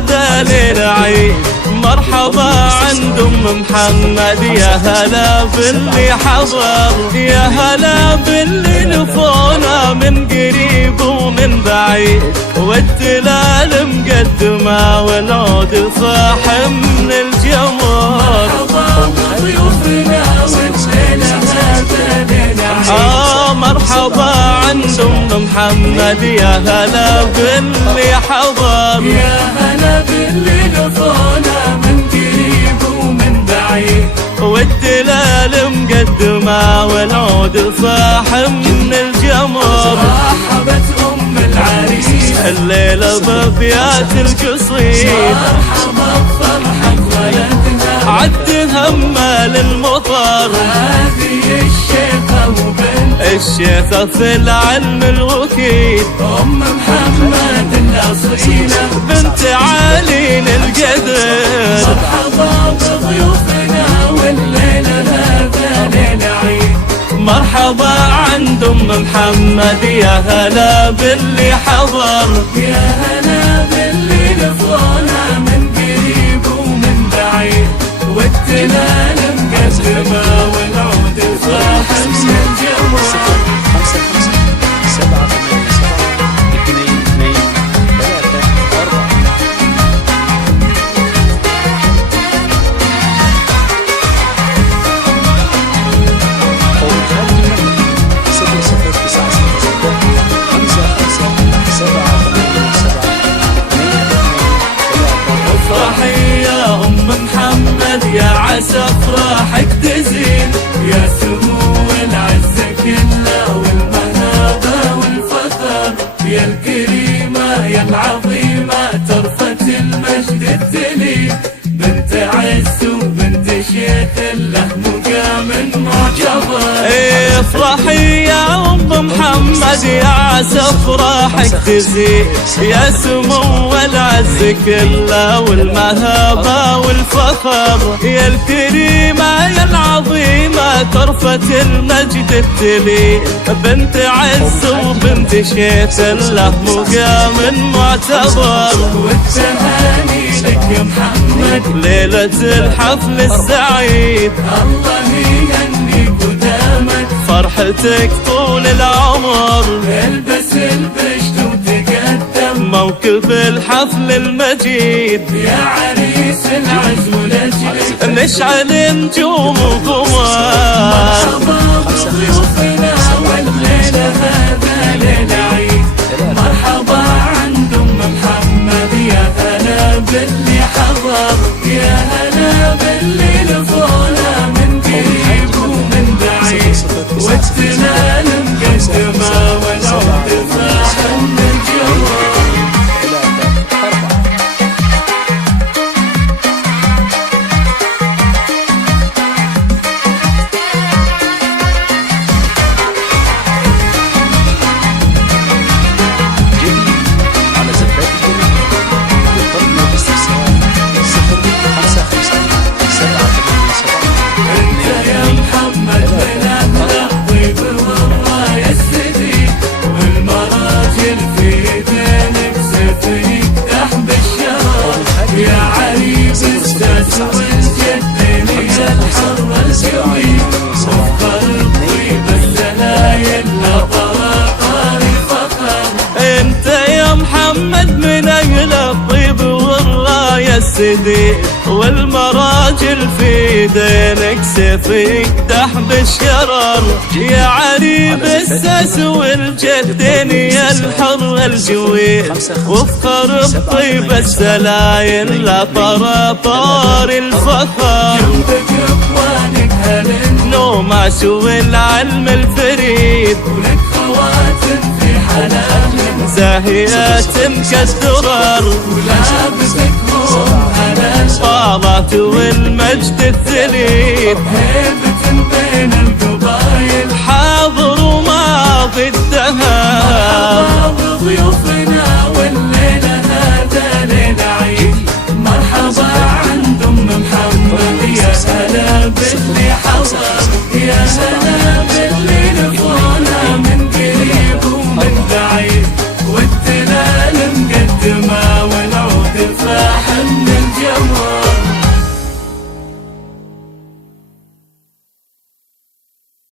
هذا ليل عيد. مرحبا عند ام محمد يا هلا باللي حضر، يا هلا باللي لفونا من قريب ومن بعيد، والتلال مقدمه والعود صاح من الجمر. مرحبا بضيوفنا والليله هذا ليل عيد. مرحبا عند ام محمد يا هلا باللي حضر، يا هلا باللي لفونا من قريب ومن بعيد، والدلال مقدمه والعود صاح من الجمر. رحبت ام العريس الليله بابيات القصيد، مرحبا بفرحة ولدنا عد همه للمطر. هذه الشيخة وبنت الشيخة في العلم الوكيد، ام محمد الاصيلة بنت علي القدر. مرحبا بضيوفنا والليلة هذا ليل عيد. مرحبا عند ام محمد يا هلا باللي حضر، يا هلا باللي لفونا من قريب ومن بعيد، والتلال مقدمة والعود صاح من الجمر. 5 5 7 8 7 2 2 3 4. أو خارج المملكة 0 0 9 6 5 5 7 8 7 2 2 3. افرحي يا ام محمد يا عسى افراحك تزين، يا سمو العز كله والمهابة والفخر، يا الكريمة يا العظيمة ترفة المجد التلي، بنت عز وبنت شيخ له مقام معجبر. افرحي يا ام محمد يا عسى افراحك تزين، يا سمو العز كله والمهابه والفخر، يا الكريمه يا العظيمه ترفة المجد التلي، بنت عز وبنت شيخ له مقام معتبر. والتهاني لك يا محمد ليلة الحفل السعيد، الله يهنيك ودامك فرحتك طول العمر. البس البشت وتقدم موكب الحفل المجيد، يا عريس العز والأجل، نشعل نجوم وقمر. مرحبا بضيوفنا والليلة هذا ليل عيد. مرحبا عند ام محمد يا هلا باللي حضر، يا هلا باللي لفونا من قريب ومن بعيد، والتلال مقدمة والعود صاح من الجمر. 3 4. على زفات الجميع يطلب باستفسار 0 5 5 7 8 7 انت يا محمد بلادنا طيب والله السديد، والمراجل في ايدينك سيفك تحب الشرف، يا عريس الساس والجدين يا الحر القوي، وفخر الطيب الزلايل لطرقار الفخر. انت يا محمد من اهل الطيب والراية السديد، والمراجل في دينك سيفك تحب الشرر، يا عريب الساس والجدين يا الحر الجويل، وفخر الطيب السلايل لا طرطار الفخر. جنبك اخوانك هلن نوماس والعلم الفريد، ولك خواتم في حلال زاهيات كالدرر، ولابسك هم هلال طالت والمجد الثليل، هيبة بين القبايل. حاضر وماضي الدهر. مرحبا بضيوفنا والليلة هذا ليل عيد. مرحبا عند ام محمد يا هلا باللي حضر، يا هلا